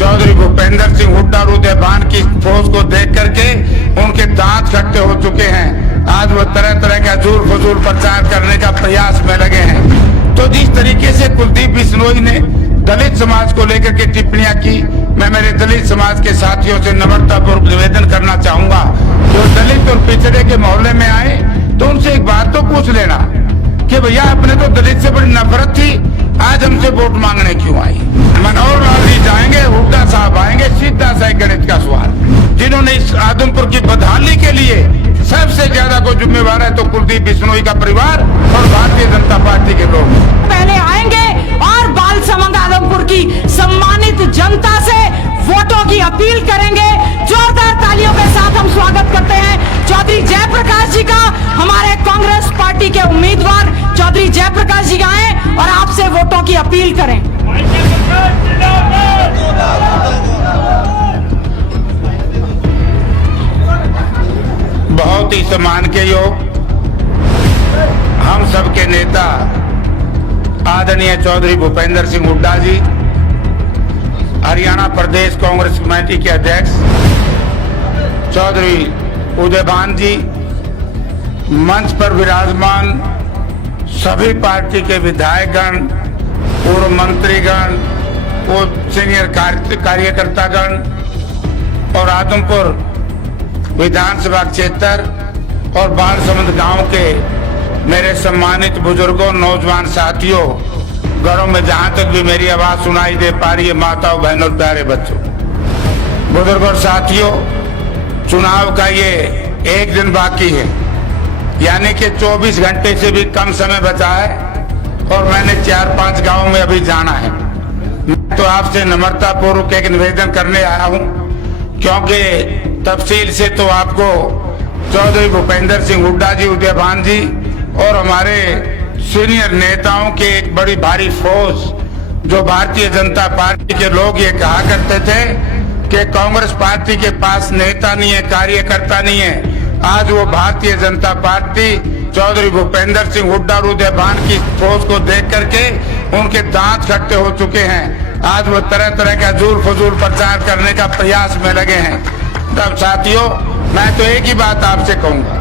चौधरी भूपेंद्र सिंह हुड्डा और उदयभान की फौज को देख करके उनके दांत खट्टे हो चुके हैं। आज वो तरह तरह का झूठ फजूल प्रचार करने का प्रयास में लगे हैं। तो जिस तरीके से कुलदीप बिश्नोई ने दलित समाज को लेकर के टिप्पणियां की, मैं मेरे दलित समाज के साथियों से नम्रतापूर्वक निवेदन करना चाहूंगा, जो दलित और पिछड़े के मोहल्ले में आए तो उनसे एक बात तो पूछ लेना कि भैया अपने तो दलित से बड़ी नफरत थी, आज हमसे वोट मांगने क्यों आई। मनोहर लाल जी जाएंगे, हुड्डा साहब आएंगे, सीधा सा गणित का सवाल। जिन्होंने इस आदमपुर की बदहाली के लिए सबसे ज्यादा को जिम्मेवार है तो कुलदीप बिश्नोई का परिवार और भारतीय जनता पार्टी के लोग पहले आएंगे और बालसमंद आदमपुर की सम्मानित जनता से वोटों की अपील करेंगे। जोरदार तालियों के साथ हम स्वागत करते हैं चौधरी जयप्रकाश जी का। हमारे कांग्रेस पार्टी के उम्मीदवार चौधरी जयप्रकाश जी आए और आपसे वोटों की अपील करें। बहुत ही सम्मान के योग हम सबके नेता आदरणीय चौधरी भूपेंद्र सिंह हुड्डा जी, हरियाणा प्रदेश कांग्रेस कमेटी के अध्यक्ष चौधरी उदयभान जी, मंच पर विराजमान सभी पार्टी के विधायकगण, पूर्व मंत्रीगण, सीनियर कार्यकर्तागण और आदमपुर विधानसभा क्षेत्र और बालसमंद गांव के मेरे सम्मानित बुजुर्गों, नौजवान साथियों, घरों में जहां तक भी मेरी आवाज सुनाई दे पा रही है, माताओं, बहनों, प्यारे बच्चों, बुजुर्गों और साथियों, चुनाव का ये एक दिन बाकी है, यानी कि 24 घंटे से भी कम समय बचा है और मैंने 4-5 गांव में अभी जाना है। मैं तो आपसे नम्रता पूर्वक एक निवेदन करने आया हूं, क्योंकि तफसील से तो आपको चौधरी भूपेंद्र सिंह हुड्डा जी, उदयभान जी और हमारे सीनियर नेताओं की एक बड़ी भारी फौज, जो भारतीय जनता पार्टी के लोग ये कहा करते थे कि कांग्रेस पार्टी के पास नेता नहीं है, कार्यकर्ता नहीं है, आज वो भारतीय जनता पार्टी चौधरी भूपेंद्र सिंह हुड्डा और उदयभान की फौज को देख करके उनके दांत खट्टे हो चुके हैं। आज वो तरह तरह का झूठ फजूल प्रचार करने का प्रयास में लगे हैं। तब साथियों, मैं तो एक ही बात आपसे कहूंगा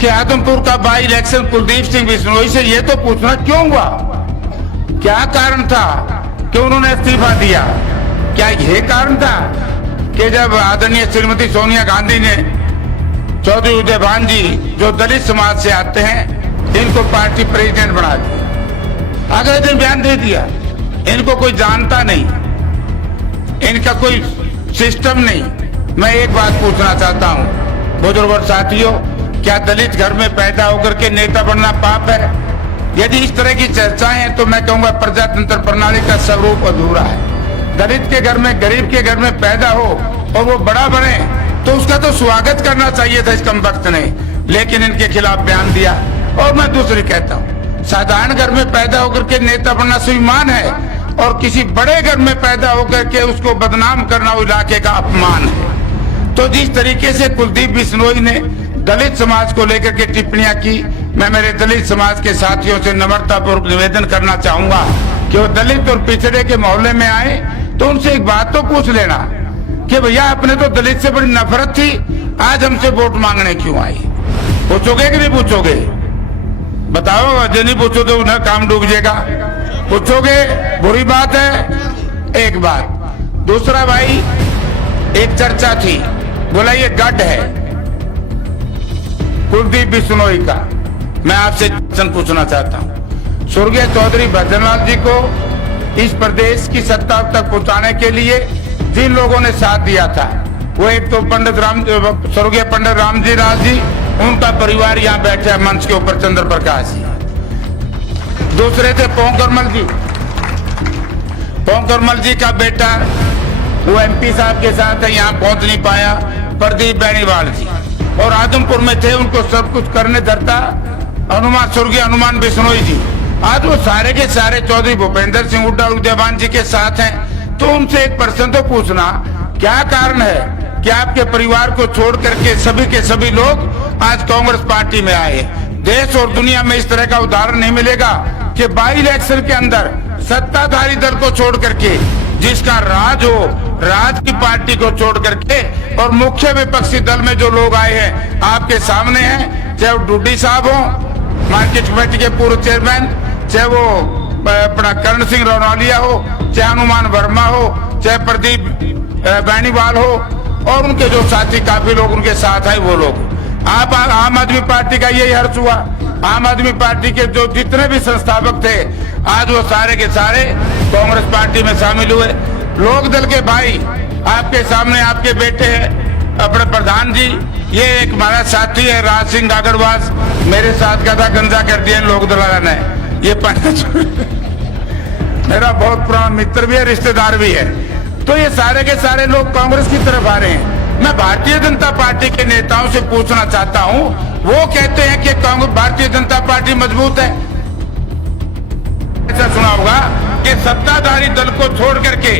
कि आदमपुर का बाई इलेक्शन कुलदीप सिंह बिश्नोई से ये तो पूछना क्यों हुआ, क्या कारण था कि उन्होंने इस्तीफा दिया। क्या ये कारण था कि जब आदरणीय श्रीमती सोनिया गांधी ने चौधरी उदयभान जी, जो दलित समाज से आते हैं, इनको पार्टी प्रेसिडेंट बना दिया, अगले दिन बयान दे दिया, इनको कोई जानता नहीं, इनका कोई सिस्टम नहीं। मैं एक बात पूछना चाहता हूँ बुजुर्ग और साथियों, क्या दलित घर में पैदा होकर के नेता बनना पाप है? यदि इस तरह की चर्चाएं हैं तो मैं कहूंगा प्रजातंत्र प्रणाली का स्वरूप अधूरा है। दलित के घर में, गरीब के घर में पैदा हो और वो बड़ा बने तो उसका तो स्वागत करना चाहिए था इस कमबख्त ने, लेकिन इनके खिलाफ बयान दिया। और मैं दूसरी कहता हूँ, साधारण घर में पैदा होकर के नेता बनना स्वाभिमान है और किसी बड़े घर में पैदा होकर के उसको बदनाम करना वो इलाके का अपमान है। तो जिस तरीके से कुलदीप बिश्नोई ने दलित समाज को लेकर के टिप्पणियां की, मैं मेरे दलित समाज के साथियों से नम्रतापूर्वक निवेदन करना चाहूंगा कि वो दलित और पिछड़े के मोहल्ले में आए तो उनसे एक बात तो पूछ लेना कि भैया अपने तो दलित से बड़ी नफरत थी, आज हमसे वोट मांगने क्यों आई। पूछोगे कि नहीं पूछोगे? बताओ, अजय नहीं पूछो तो उन्हें काम डूब जाएगा। पूछोगे, बुरी बात है। एक बात, दूसरा भाई, एक चर्चा थी, बोला ये गढ़ है कुलदीप बिश्नोई का। मैं आपसे क्वेश्चन पूछना चाहता हूँ, स्वर्गीय चौधरी भजनलाल जी को इस प्रदेश की सत्ता तक पहुंचाने के लिए जिन लोगों ने साथ दिया था, वो एक तो स्वर्गीय पंडित रामजी राज जी, उनका परिवार यहाँ बैठे है मंच के ऊपर, चंद्र प्रकाश जी। दूसरे थे पोंकरमल जी का बेटा, वो एमपी साहब के साथ है, यहाँ पहुंच नहीं पाया, प्रदीप बेनीवाल जी। और आदमपुर में थे, उनको सब कुछ करने धरता स्वर्गीय हनुमान बिश्नोई जी। आज वो सारे के सारे चौधरी भूपेंद्र सिंह हुड्डा उदयभान जी के साथ हैं। तो उनसे एक प्रश्न तो पूछना, क्या कारण है कि आपके परिवार को छोड़ करके सभी के सभी लोग आज कांग्रेस पार्टी में आए? देश और दुनिया में इस तरह का उदाहरण नहीं मिलेगा कि बाई इलेक्शन के अंदर सत्ताधारी दल को छोड़ करके जिसका राज हो राज की पार्टी को छोड़ करके और मुख्य विपक्षी दल में जो लोग आए हैं आपके सामने हैं, चाहे वो डूडी साहब हो, मार्केट कमेटी के पूर्व चेयरमैन, चाहे वो अपना करण सिंह रौनौलिया हो, चाहे हनुमान वर्मा हो, चाहे प्रदीप बैनीवाल हो, और उनके जो साथी काफी लोग उनके साथ है वो लोग। आप आम आदमी पार्टी का यही हर्ष हुआ। आम आदमी पार्टी के जो जितने भी संस्थापक थे आज वो सारे के सारे कांग्रेस पार्टी में शामिल हुए। लोक दल के भाई आपके सामने आपके बेटे हैं अपने प्रधान जी, ये एक हमारा साथी है राज सिंह गागरवास, मेरे साथ का था, गंजा कर दिया लोक दल ने। ये मेरा बहुत पुराना मित्र भी है, रिश्तेदार भी है। तो ये सारे के सारे लोग कांग्रेस की तरफ आ रहे हैं। मैं भारतीय जनता पार्टी के नेताओं से पूछना चाहता हूं, वो कहते हैं कि कांग्रेस भारतीय जनता पार्टी मजबूत है। ऐसा सुना होगा कि सत्ताधारी दल को छोड़ करके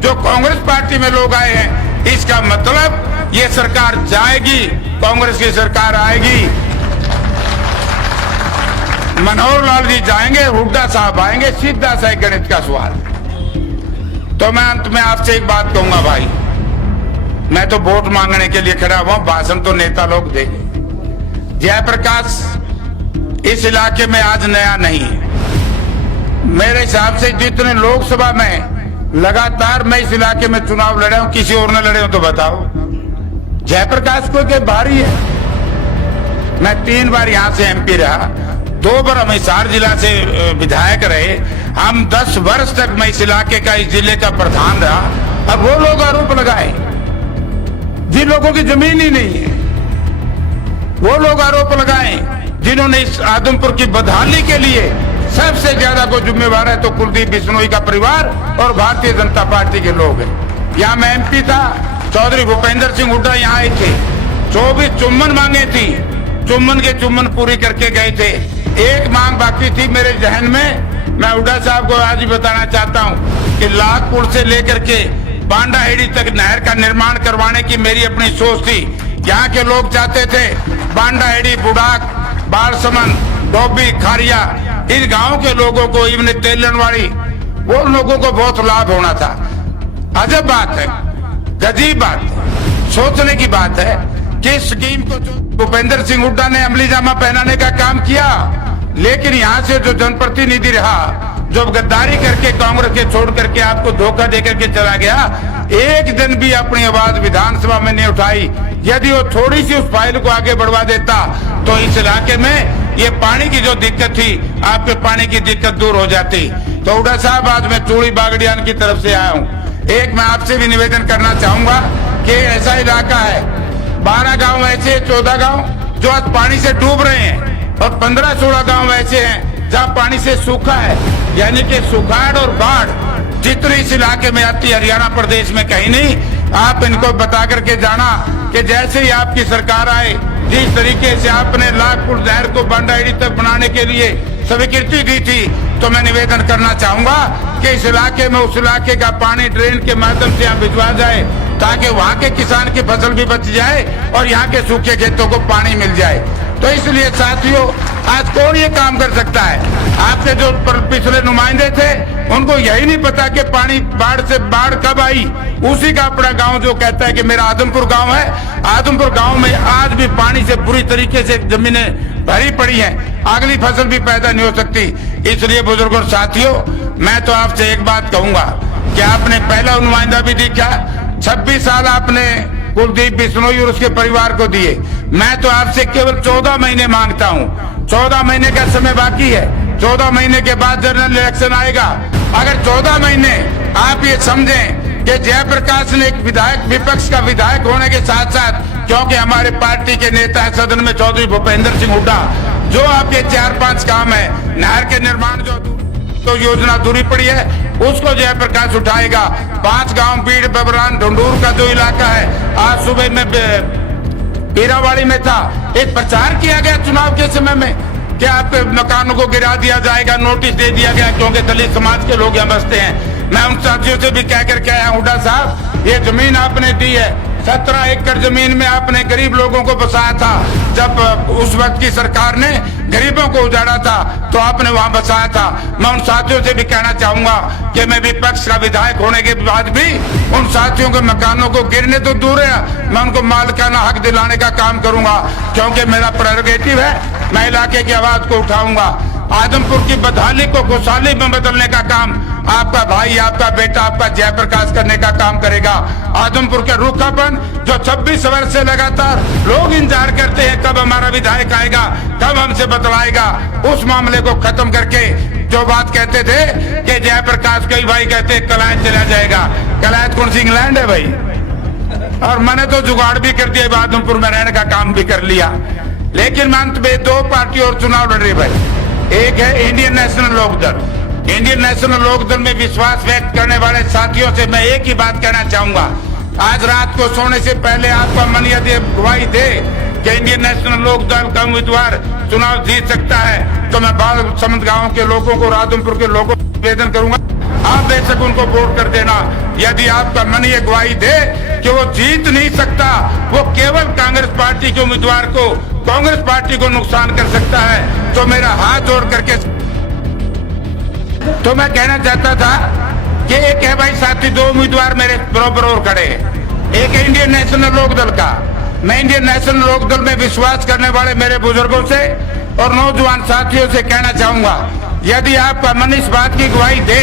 जो कांग्रेस पार्टी में लोग आए हैं, इसका मतलब ये सरकार जाएगी, कांग्रेस की सरकार आएगी। मनोहर लाल जी जाएंगे, हुड्डा साहब आएंगे, सीधा सा एक गणित का सवाल। तो मैं अंत में आपसे एक बात कहूंगा भाई, मैं तो वोट मांगने के लिए खड़ा हुआ, भाषण तो नेता लोग देंगे। जयप्रकाश इस इलाके में आज नया नहीं है। मेरे हिसाब से जितने लोकसभा में लगातार मैं इस इलाके में चुनाव लड़े हूं, किसी और ने लड़े हो तो बताओ। जयप्रकाश को के भारी है। मैं 3 बार यहां से एमपी रहा, 2 बार हम हिसार जिला से विधायक रहे, हम 10 वर्ष तक मैं इस इलाके का, इस जिले का प्रधान रहा। अब वो लोग आरोप लगाए जिन लोगों की जमीन ही नहीं है, वो लोग आरोप लगाए जिन्होंने इस आदमपुर की बदहाली के लिए सबसे ज्यादा को जिम्मेवार है तो कुलदीप बिश्नोई का परिवार और भारतीय जनता पार्टी के लोग हैं। यहाँ मैं एमपी था, चौधरी भूपेंद्र सिंह हुड्डा यहाँ आए थे, 24 चुम्बन मांगे थी, चुम्बन के चुम्बन पूरी करके गए थे। एक मांग बाकी थी मेरे जहन में, मैं हुड्डा साहब को आज ही बताना चाहता हूँ कि लाखपुर से लेकर के बांडाहेड़ी तक नहर का निर्माण करवाने की मेरी अपनी सोच थी। यहाँ के लोग चाहते थे बांडाहेड़ी, बुढ़ाक, बालसमंद, डोबी, खारिया, इन गांव के लोगों को, इवन तेलनवाड़ी, वो लोगों को बहुत लाभ होना था। अजब बात है, गजीब बात है, सोचने की बात है कि स्कीम को भूपेंद्र सिंह हुड्डा ने अमली जामा पहनाने का काम किया, लेकिन यहाँ से जो जनप्रतिनिधि रहा, जो गद्दारी करके कांग्रेस के छोड़ करके आपको धोखा देकर के चला गया, एक दिन भी अपनी आवाज विधानसभा में नहीं उठाई। यदि वो थोड़ी सी उस फाइल को आगे बढ़वा देता तो इस इलाके में ये पानी की जो दिक्कत थी, आपके पानी की दिक्कत दूर हो जाती। तो हुड्डा साहब, आज मैं चूड़ी बागड़ियान की तरफ से आया हूँ। एक मैं आपसे भी निवेदन करना चाहूंगा कि ऐसा इलाका है, 12 गांव ऐसे, 14 गांव जो आज पानी से डूब रहे हैं और 15-16 गांव ऐसे हैं जहां पानी से सूखा है। यानी कि सुखाड़ और बाढ़ जितनी इस इलाके में आती है, हरियाणा प्रदेश में कहीं नहीं। आप इनको बता करके जाना कि जैसे ही आपकी सरकार आए, जिस तरीके से आपने लाखपुर नहर को बांडाहेड़ी तक बनाने के लिए स्वीकृति दी थी, तो मैं निवेदन करना चाहूंगा कि इस इलाके में उस इलाके का पानी ड्रेन के माध्यम से यहाँ भिजवा जाए, ताकि वहाँ के किसान की फसल भी बच जाए और यहाँ के सूखे खेतों को पानी मिल जाए। तो इसलिए साथियों, आज कौन ये काम कर सकता है? आपके जो पिछले नुमाइंदे थे, उनको यही नहीं पता कि पानी बाढ़ कब आई। उसी का अपना गांव जो कहता है कि मेरा आदमपुर गांव है, आदमपुर गांव में आज भी पानी से बुरी तरीके से जमीनें भरी पड़ी हैं, अगली फसल भी पैदा नहीं हो सकती। इसलिए बुजुर्गों साथियों, मैं तो आपसे एक बात कहूंगा कि आपने पहला नुमाइंदा भी देखा, 26 साल आपने कुलदीप बिश्नोई और उसके परिवार को दिए। मैं तो आपसे केवल 14 महीने मांगता हूँ। 14 महीने का समय बाकी है, 14 महीने के बाद जनरल इलेक्शन आएगा। अगर 14 महीने आप ये समझें कि जयप्रकाश ने एक विधायक, विपक्ष का विधायक होने के साथ साथ, क्योंकि हमारे पार्टी के नेता है सदन में चौधरी भूपेंद्र सिंह हुड्डा, जो आपके 4-5 काम है, नहर के निर्माण जो तो योजना दूरी पड़ी है, उसको जयप्रकाश उठाएगा। 5 गांव बीड़, बबरान, ढूंढूर का जो इलाका है, आज सुबह में पीरावाड़ी में था, एक प्रचार किया गया चुनाव के समय में कि आपके मकानों को गिरा दिया जाएगा, नोटिस दे दिया गया, क्योंकि दलित समाज के लोग यहाँ बसते हैं। मैं उन साथियों से भी कह करके आया, हुड्डा साहब, ये जमीन आपने दी है, 17 एकड़ जमीन में आपने गरीब लोगों को बसाया था। जब उस वक्त की सरकार ने गरीबों को उजाड़ा था तो आपने वहां बसाया था। मैं उन साथियों से भी कहना चाहूंगा कि मैं विपक्ष का विधायक होने के बाद भी उन साथियों के मकानों को गिरने तो दूर है, मैं उनको मालिकाना हक दिलाने का काम करूंगा, क्योंकि मेरा प्रेरोगेटिव है। मैं इलाके की आवाज को उठाऊंगा। आदमपुर की बदहाली को खुशहाली में बदलने का काम आपका भाई, आपका बेटा, आपका जयप्रकाश करने का काम करेगा। आदमपुर के रूखापन जो 26 वर्ष से लगातार लोग इंतजार करते हैं कब हमारा विधायक आएगा, कब हमसे बतलाएगा, उस मामले को खत्म करके जो बात कहते थे कि जयप्रकाश कई भाई कहते कलायत चला जाएगा। कलायत कौन सी इंग्लैंड है भाई? और मैंने तो जुगाड़ भी कर दिया, आदमपुर में रहने का काम भी कर लिया। लेकिन अंत में 2 पार्टी और चुनाव लड़ रही भाई। एक है Indian National Lokdal. Indian National Lokdal में विश्वास व्यक्त करने वाले साथियों से मैं एक ही बात कहना चाहूंगा। आज रात को सोने से पहले आपका मन यदि गवाही दे कि इंडियन नेशनल लोकदल का उम्मीदवार चुनाव जीत सकता है, तो मैं बाल समंद गांव के लोगों को, आदमपुर के लोगों को निवेदन करूंगा, आप बेशक उनको वोट कर देना। यदि आपका मन ये गवाही दे कि वो जीत नहीं सकता, वो केवल कांग्रेस पार्टी के उम्मीदवार को, कांग्रेस पार्टी को नुकसान कर सकता है, तो मेरा हाथ जोड़ करके तो मैं कहना चाहता था कि एक है भाई साथी, 2 उम्मीदवार मेरे बराबर और खड़े हैं। एक है इंडियन नेशनल लोकदल का। मैं इंडियन नेशनल लोकदल में विश्वास करने वाले मेरे बुजुर्गों से और नौजवान साथियों से कहना चाहूंगा, यदि आपका मन इस बात की गवाही दे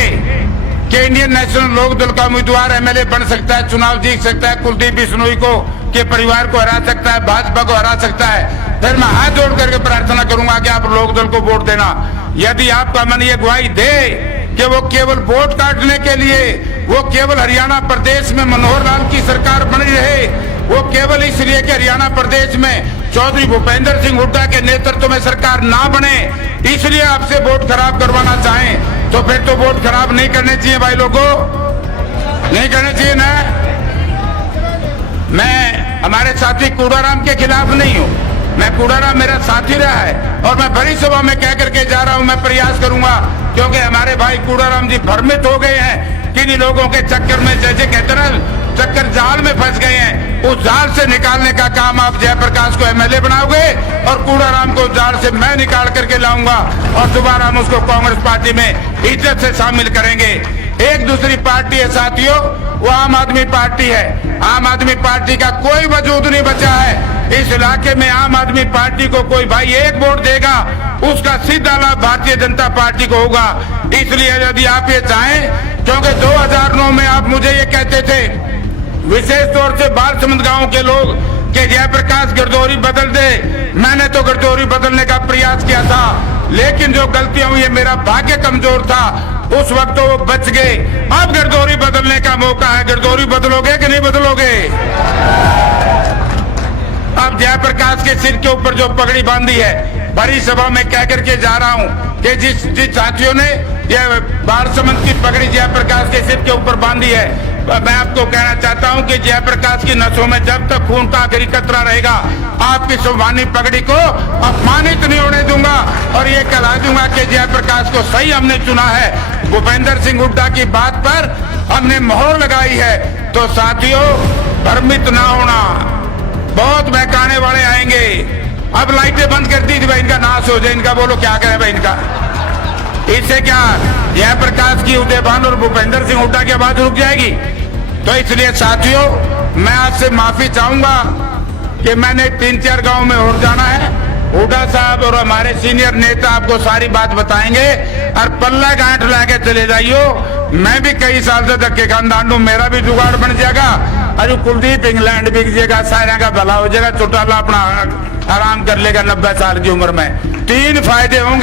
कि इंडियन नेशनल लोकदल का उम्मीदवार एमएलए बन सकता है, चुनाव जीत सकता है, कुलदीप बिश्नोई को के परिवार को हरा सकता है, भाजपा को हरा सकता है, फिर मैं हाथ जोड़ करके प्रार्थना करूंगा कि आप लोकदल को वोट देना। यदि आपका मन ये गवाही दे कि वो केवल वोट काटने के लिए, वो केवल हरियाणा प्रदेश में मनोहर लाल की सरकार बनी रहे, वो केवल इसलिए कि हरियाणा प्रदेश में चौधरी भूपेंद्र सिंह हुड्डा के नेतृत्व में सरकार ना बने, इसलिए आपसे वोट खराब करवाना चाहें, तो फिर तो वोट खराब नहीं करने चाहिए भाई लोगों, नहीं करने चाहिए ना। मैं हमारे साथी कूड़ाराम के खिलाफ नहीं हूँ, मैं कूड़ाराम मेरा साथी रहा है और मैं बड़ी सभा में कह करके जा रहा हूँ, मैं प्रयास करूंगा, क्योंकि हमारे भाई कूड़ाराम जी भ्रमित हो गए हैं किन्हीं लोगों के चक्कर में, जैसे कहते ना चक्कर जाल में फंस गए हैं। उस जाल से निकालने का काम आप जयप्रकाश को एमएलए बनाओगे और कूड़ाराम को जाल से मैं निकाल करके लाऊंगा और दोबारा हम उसको कांग्रेस पार्टी में इज्जत से शामिल करेंगे। एक दूसरी पार्टी है साथियों, वो आम आदमी पार्टी है। आम आदमी पार्टी का कोई वजूद नहीं बचा है इस इलाके में। आम आदमी पार्टी को कोई भाई एक वोट देगा, उसका सीधा लाभ भारतीय जनता पार्टी को होगा। इसलिए यदि आप ये चाहें, क्योंकि 2009 में आप मुझे ये कहते थे, विशेष तौर से बाल समंद गांव के लोग, कि जयप्रकाश गिरदौरी बदल दे। मैंने तो गिरदौरी बदलने का प्रयास किया था, लेकिन जो गलतियां हुई, मेरा भाग्य कमजोर था, उस वक्त तो वो बच गए। अब गिरदौरी बदलने का मौका है। गिरदौरी बदलोगे कि नहीं बदलोगे? अब जयप्रकाश के सिर के ऊपर जो पगड़ी बांधी है, बड़ी सभा में कह करके जा रहा हूं कि जिस साथियों ने ये बालसमंद की पगड़ी जयप्रकाश के सिर के ऊपर बांधी है, मैं आपको कहना चाहता हूं कि जयप्रकाश की नसों में जब तक खून का आखिरी कतरा रहेगा, आपकी सम्मानित पगड़ी को अपमानित नहीं होने दूंगा और ये कहा दूंगा कि जयप्रकाश को सही हमने चुना है। भूपेंद्र सिंह हुड्डा की बात पर हमने मोहर लगाई है। तो साथियों, भ्रमित ना होना, बहुत बहकाने वाले आएंगे। अब लाइटें बंद कर दी थी भाई, इनका नाश हो जाए, इनका बोलो क्या करें भाई इनका। इससे क्या जयप्रकाश की उदयभान और भूपेंद्र सिंह हुड्डा की आवाज रुक जाएगी? तो इसलिए साथियों, मैं आज से माफी चाहूंगा कि मैंने 3-4 गांव में और जाना है। हुड्डा साहब और हमारे सीनियर नेता आपको सारी बात बताएंगे और पल्ला गांठ लाके चले जाइयो। मैं भी कई साल से धक्के खानदान हूं, मेरा भी जुगाड़ बन जाएगा। अरे कुलदीप इंग्लैंड बिक जाएगा, सारा का भला हो जाएगा, चौटाला अपना आराम कर लेगा 90 साल की उम्र में। 3 फायदे होंगे।